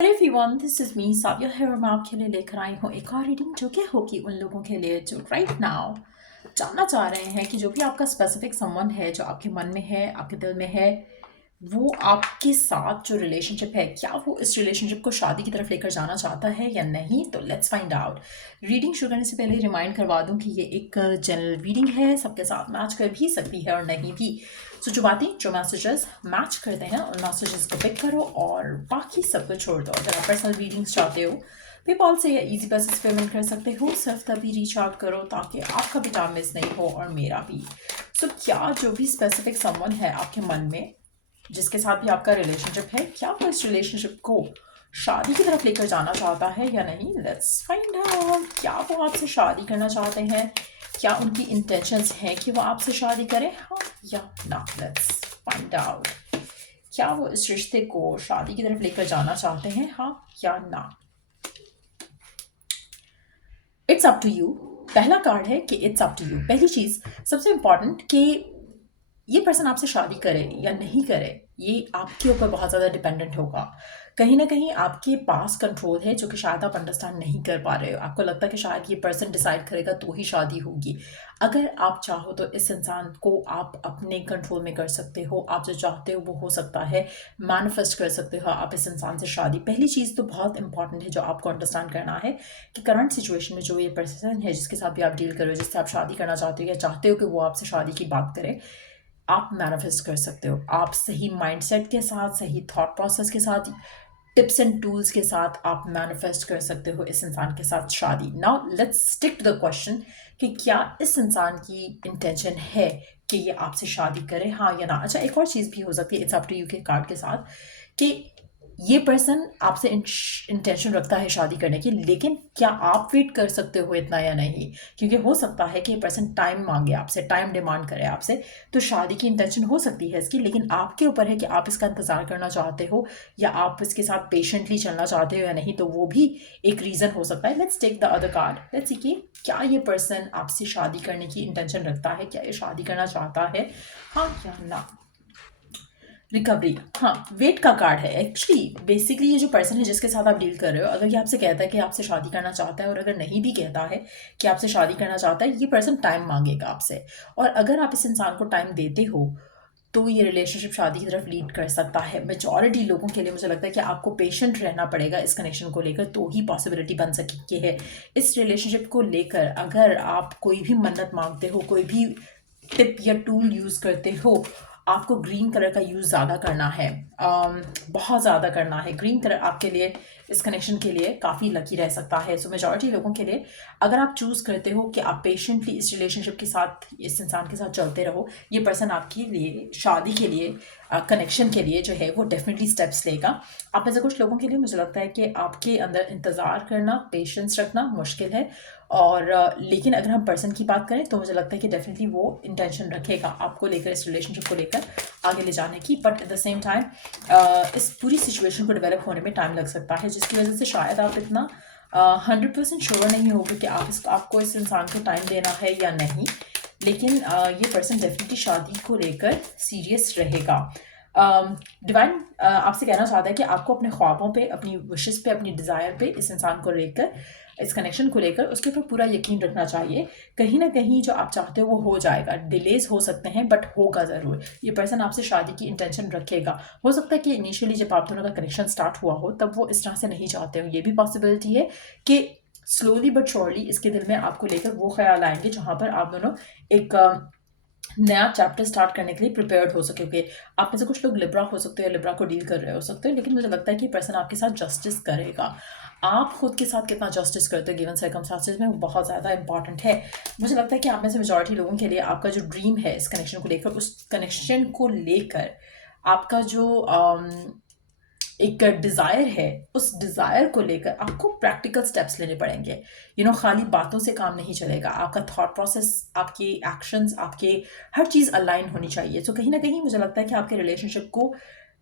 Hello everyone, this is me Savia है और मैं आपके लिए लेकर आई हूँ एक और रीडिंग जो कि होगी उन लोगों के लिए जो राइट नाउ जानना चाह रहे हैं कि जो भी आपका स्पेसिफिक समवन है जो आपके मन में है, आपके दिल में है, वो आपके साथ जो रिलेशनशिप है, क्या वो इस रिलेशनशिप को शादी की तरफ लेकर जाना चाहता है या नहीं। तो लेट्स फाइंड आउट। रीडिंग शुरू करने से पहले रिमाइंड करवा दूं कि ये एक जनरल रीडिंग है, सबके साथ मैच कर भी सकती है और नहीं भी। सो जो बातें, जो मैसेजेस मैच करते हैं उन मैसेजेस को पिक करो और बाकी सब कुछ छोड़ दो। अगर आप पर्सनल रीडिंग्स चाहते हो पेपॉल से या इजी पैसे पेमेंट कर सकते हो, सिर्फ तभी रीच आउट करो ताकि आपका भी टाइम मिस नहीं हो और मेरा भी। सो क्या जो भी स्पेसिफिक समवन है आपके मन में, जिसके साथ भी आपका रिलेशनशिप है, क्या वो इस रिलेशनशिप को शादी की तरफ लेकर जाना चाहता है या नहीं। Let's find out. क्या वो आपसे शादी करना चाहते हैं, क्या उनकी इंटेंशंस हैं कि वो आपसे शादी करें, हाँ या ना। Let's find out. क्या वो इस रिश्ते को शादी की तरफ लेकर जाना चाहते हैं, हाँ या ना। It's up to you. पहला कार्ड है कि इट्स अप टू यू। पहली चीज सबसे इंपॉर्टेंट कि ये पर्सन आपसे शादी करे या नहीं करे, ये आपके ऊपर बहुत ज़्यादा डिपेंडेंट होगा। कहीं ना कहीं आपके पास कंट्रोल है जो कि शायद आप अंडरस्टैंड नहीं कर पा रहे हो। आपको लगता है कि शायद ये पर्सन डिसाइड करेगा तो ही शादी होगी। अगर आप चाहो तो इस इंसान को आप अपने कंट्रोल में कर सकते हो। आप जो चाहते हो वो हो सकता है, मैनिफेस्ट कर सकते हो आप इस इंसान से शादी। पहली चीज़ तो बहुत इंपॉर्टेंट है जो आपको अंडरस्टैंड करना है कि करंट सिचुएशन में जो ये पर्सन है जिसके साथ भी आप डील कर रहे हो, जिससे आप शादी करना चाहते हो या चाहते हो कि वो आपसे शादी की बात करे, आप मैनिफेस्ट कर सकते हो। आप सही माइंडसेट के साथ, सही थॉट प्रोसेस के साथ, टिप्स एंड टूल्स के साथ आप मैनिफेस्ट कर सकते हो इस इंसान के साथ शादी। Now let's stick to the question कि क्या इस इंसान की इंटेंशन है कि ये आपसे शादी करे, हाँ या ना। अच्छा, एक और चीज़ भी हो सकती है इट्स अप टू यू के कार्ड के साथ कि ये पर्सन आपसे इंटेंशन रखता है शादी करने की, लेकिन क्या आप वेट कर सकते हो इतना या नहीं। क्योंकि हो सकता है कि ये पर्सन टाइम मांगे आपसे, टाइम डिमांड करे आपसे। तो शादी की इंटेंशन हो सकती है इसकी, लेकिन आपके ऊपर है कि आप इसका इंतज़ार करना चाहते हो या आप इसके साथ पेशेंटली चलना चाहते हो या नहीं। तो वो भी एक रीज़न हो सकता है। Let's take the other card. Let's see कि क्या ये पर्सन आपसे शादी करने की इंटेंशन रखता है, क्या ये शादी करना चाहता है, हाँ या ना। रिकवरी, हाँ, वेट का कार्ड है। एक्चुअली बेसिकली ये जो पर्सन है जिसके साथ आप डील कर रहे हो, अगर ये आपसे कहता है कि आपसे शादी करना चाहता है और अगर नहीं भी कहता है कि आपसे शादी करना चाहता है, ये पर्सन टाइम मांगेगा आपसे। और अगर आप इस इंसान को टाइम देते हो तो ये रिलेशनशिप शादी की तरफ लीड कर सकता है। मेजॉरिटी लोगों के लिए मुझे लगता है कि आपको पेशेंट रहना पड़ेगा इस कनेक्शन को लेकर, तो ही पॉसिबिलिटी बन सकती है इस रिलेशनशिप को लेकर। अगर आप कोई भी मन्नत मांगते हो, कोई भी टिप या टूल यूज़ करते हो, आपको ग्रीन कलर का यूज़ ज़्यादा करना है। बहुत ज़्यादा करना है। ग्रीन कलर आपके लिए इस कनेक्शन के लिए काफ़ी लकी रह सकता है। सो मेजॉरिटी लोगों के लिए अगर आप चूज़ करते हो कि आप पेशेंटली इस रिलेशनशिप के साथ, इस इंसान के साथ चलते रहो, ये पर्सन आपके लिए शादी के लिए, कनेक्शन के लिए जो है वो डेफिनेटली स्टेप्स लेगा। आप में से कुछ लोगों के लिए मुझे लगता है कि आपके अंदर इंतज़ार करना, पेशेंस रखना मुश्किल है। और लेकिन अगर हम पर्सन की बात करें तो मुझे लगता है कि डेफिनेटली वो इंटेंशन रखेगा आपको लेकर, इस रिलेशनशिप को लेकर आगे ले जाने की। But at the same time इस पूरी सिचुएशन को डेवलप होने में टाइम लग सकता है, जिसकी वजह से शायद आप इतना 100% श्योर नहीं होगे कि आपको इस इंसान को टाइम देना है या नहीं। लेकिन ये पर्सन डेफिनेटली शादी को लेकर सीरियस रहेगा। डिवाइन आपसे कहना चाहता है कि आपको अपने ख्वाबों पे, अपनी विशेस पे, अपनी डिज़ायर पे, इस इंसान को लेकर, इस कनेक्शन को लेकर उसके ऊपर पूरा यकीन रखना चाहिए। कहीं ना कहीं जो आप चाहते हो वो हो जाएगा। डिलेज हो सकते हैं बट होगा ज़रूर। ये पर्सन आपसे शादी की इंटेंशन रखेगा। हो सकता है कि इनिशियली जब आप दोनों का कनेक्शन स्टार्ट हुआ हो तब वो इस तरह से नहीं चाहते हो। ये भी पॉसिबिलिटी है कि स्लोली बट श्योरली इसके दिल में आपको लेकर वो ख्याल आएंगे जहाँ पर आप दोनों एक नया चैप्टर स्टार्ट करने के लिए प्रिपेयर्ड हो सकोगे। आप में से कुछ लोग लिब्रा हो सकते हो या लिब्रा को डील कर रहे हो सकते हो, लेकिन मुझे लगता है कि पर्सन आपके साथ जस्टिस करेगा। आप खुद के साथ कितना जस्टिस करते हो गिवन सर्कमस्टांसेस में, वो बहुत ज़्यादा इंपॉर्टेंट है। मुझे लगता है कि आप में से मेजॉरिटी लोगों के लिए आपका जो ड्रीम है इस कनेक्शन को लेकर, उस कनेक्शन को लेकर आपका जो एक डिज़ायर है, उस डिज़ायर को लेकर आपको प्रैक्टिकल स्टेप्स लेने पड़ेंगे। खाली बातों से काम नहीं चलेगा। आपका थॉट प्रोसेस, आपके एक्शंस, आपके हर चीज़ अलाइन होनी चाहिए। सो कहीं ना कहीं मुझे लगता है कि आपके रिलेशनशिप को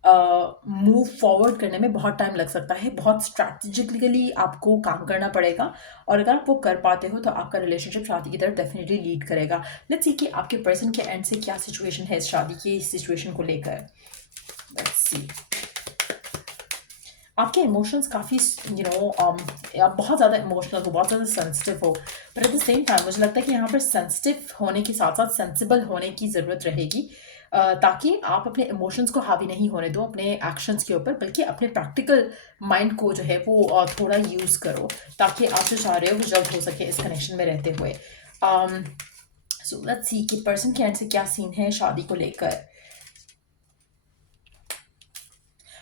मूव फॉरवर्ड करने में बहुत टाइम लग सकता है। बहुत स्ट्रैटेजिकली आपको काम करना पड़ेगा और अगर आप वो कर पाते हो तो आपका रिलेशनशिप शादी की तरफ डेफिनेटली लीड करेगा। लेट्स सी कि आपके पर्सन के एंड से क्या सिचुएशन है इस शादी की सिचुएशन को लेकर। Let's see. आपके इमोशंस काफ़ी आप बहुत ज़्यादा इमोशनल हो, बहुत ज़्यादा सेंसिटिव हो, पर एट द सेम टाइम मुझे लगता है कि यहाँ पर सेंसिटिव होने के साथ साथ सेंसिबल होने की ज़रूरत रहेगी, ताकि आप अपने इमोशंस को हावी नहीं होने दो अपने एक्शंस के ऊपर, बल्कि अपने प्रैक्टिकल माइंड को जो है वो थोड़ा यूज़ करो, ताकि आप जो चाह रहे हो वो जल्द हो सके इस कनेक्शन में रहते हुए। सो लेट्स सी कि पर्सन के एंड से क्या सीन है शादी को लेकर।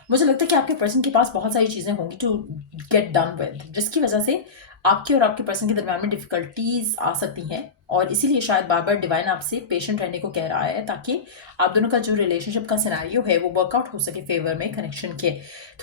मुझे लगता है कि आपके पर्सन के पास बहुत सारी चीज़ें होंगी टू गेट डन विद, जिसकी वजह से आपके और आपके पर्सन के दरम्यान में डिफ़िकल्टीज़ आ सकती हैं, और इसीलिए शायद बार बार डिवाइन आपसे पेशेंट रहने को कह रहा है, ताकि आप दोनों का जो रिलेशनशिप का सिनेरियो है वो वर्कआउट हो सके फेवर में कनेक्शन के।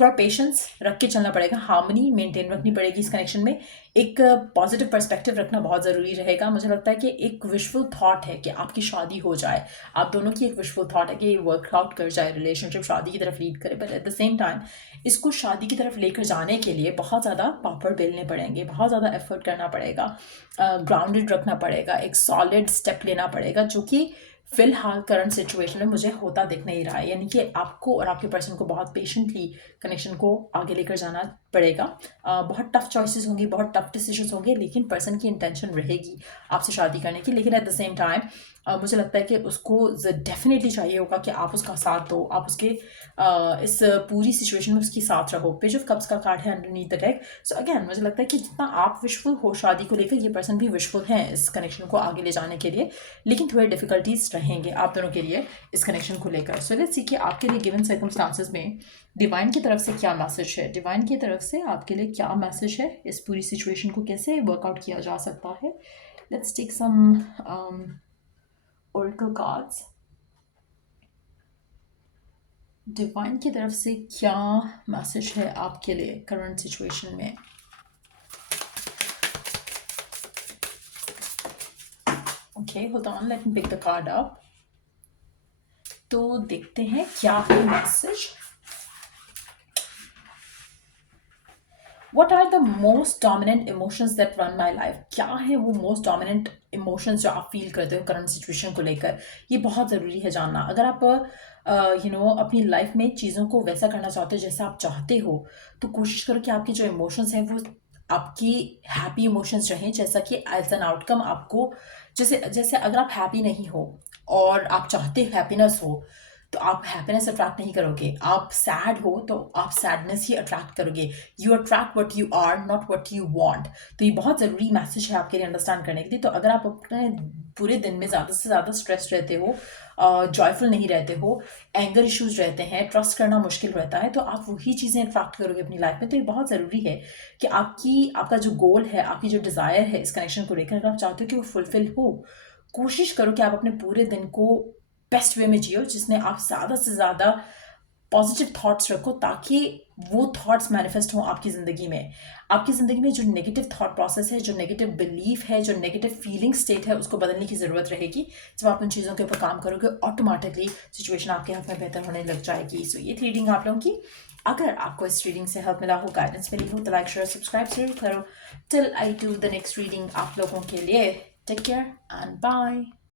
थोड़ा पेशेंस रख के चलना पड़ेगा, हार्मनी मेंटेन रखनी पड़ेगी इस कनेक्शन में, एक पॉजिटिव पर्सपेक्टिव रखना बहुत ज़रूरी रहेगा। मुझे लगता है कि एक विशफुल थॉट है कि आपकी शादी हो जाए, आप दोनों की एक विशफुल थॉट है कि वर्कआउट कर जाए, रिलेशनशिप शादी की तरफ लीड करे, but at the same time इसको शादी की तरफ लेकर जाने के लिए बहुत ज़्यादा पापड़ बेलने पड़ेंगे, बहुत ज़्यादा एफर्ट करना पड़ेगा, ग्राउंडेड रखना पड़ेगा, एक सॉलिड स्टेप लेना पड़ेगा, जो कि फिलहाल करंट सिचुएशन में मुझे होता दिख नहीं रहा है। यानी कि आपको और आपके पर्सन को बहुत पेशेंटली कनेक्शन को आगे लेकर जाना पड़ेगा। बहुत टफ चॉइसेस होंगी, बहुत टफ डिसीजंस होंगे, लेकिन पर्सन की इंटेंशन रहेगी आपसे शादी करने की। लेकिन एट द सेम टाइम मुझे लगता है कि उसको डेफिनेटली चाहिए होगा कि आप उसका साथ दो, आप उसके इस पूरी सिचुएशन में उसकी साथ रहो। पेज ऑफ कप्स का कार्ड है underneath the deck. So again मुझे लगता है कि जितना आप विशफुल हो शादी को लेकर, ये पर्सन भी विशफुल हैं इस कनेक्शन को आगे ले जाने के लिए, लेकिन थोड़े डिफिकल्टीज रहेंगे आप दोनों के लिए इस कनेक्शन को लेकर। सो लेट्स सी कि आपके लिए गिवन सर्कमस्टांसेस में डिवाइन की तरफ से क्या मैसेज है, डिवाइन की तरफ से आपके लिए क्या मैसेज है, इस पूरी सिचुएशन को कैसे वर्कआउट किया जा सकता है। Let's take some oracle cards। Divine की तरफ से क्या मैसेज है आपके लिए करंट सिचुएशन में। Okay, hold on, let me pick the card up. तो देखते हैं क्या है message. What are the most dominant emotions that run my life? क्या है वो most dominant emotions जो आप फील करते हो करंट सिचुएशन को लेकर, ये बहुत ज़रूरी है जानना। अगर आप अपनी लाइफ में चीज़ों को वैसा करना चाहते हो जैसा आप चाहते हो, तो कोशिश करो कि आपके जो इमोशंस हैं वो आपकी हैप्पी इमोशंस रहें, जैसा कि एज एन आउटकम आपको, जैसे जैसे अगर आप हैप्पी नहीं हो और आप चाहते हैप्पीनेस हो, तो आप हैप्पीनेस अट्रैक्ट नहीं करोगे। आप सैड हो तो आप सैडनेस ही अट्रैक्ट करोगे। You attract what you are, not what you want. तो ये बहुत ज़रूरी मैसेज है आपके लिए अंडरस्टैंड करने के लिए। तो अगर आप अपने पूरे दिन में ज़्यादा से ज़्यादा स्ट्रेस रहते हो, जॉयफुल नहीं रहते हो, एंगर इश्यूज रहते हैं, ट्रस्ट करना मुश्किल रहता है, तो आप वही चीज़ें अट्रैक्ट करोगे अपनी लाइफ में। तो ये बहुत ज़रूरी है कि आपका जो गोल है, आपकी जो डिज़ायर है इस कनेक्शन को लेकर, अगर आप चाहते हो कि वो फुलफिल हो, कोशिश करो कि आप अपने पूरे दिन को बेस्ट वे में जियो, जिसमें आप ज़्यादा से ज़्यादा पॉजिटिव थॉट्स रखो, ताकि वो थॉट्स मैनिफेस्ट हों आपकी ज़िंदगी में। आपकी ज़िंदगी में जो नेगेटिव थॉट प्रोसेस है, जो नेगेटिव बिलीफ है, जो नेगेटिव फीलिंग स्टेट है, उसको बदलने की ज़रूरत रहेगी। जब आप उन चीज़ों के ऊपर काम करोगे, ऑटोमेटिकली सिचुएशन आपके हाथ में बेहतर होने लग जाएगी। सो ये थी रीडिंग आप लोगों की। अगर आपको इस रीडिंग से हेल्प मिला हो, गाइडेंस मिली हो, तो लाइक शेयर सब्सक्राइब जरूर करो। Till I do the next reading आप लोगों के लिए, टेक केयर एंड बाय।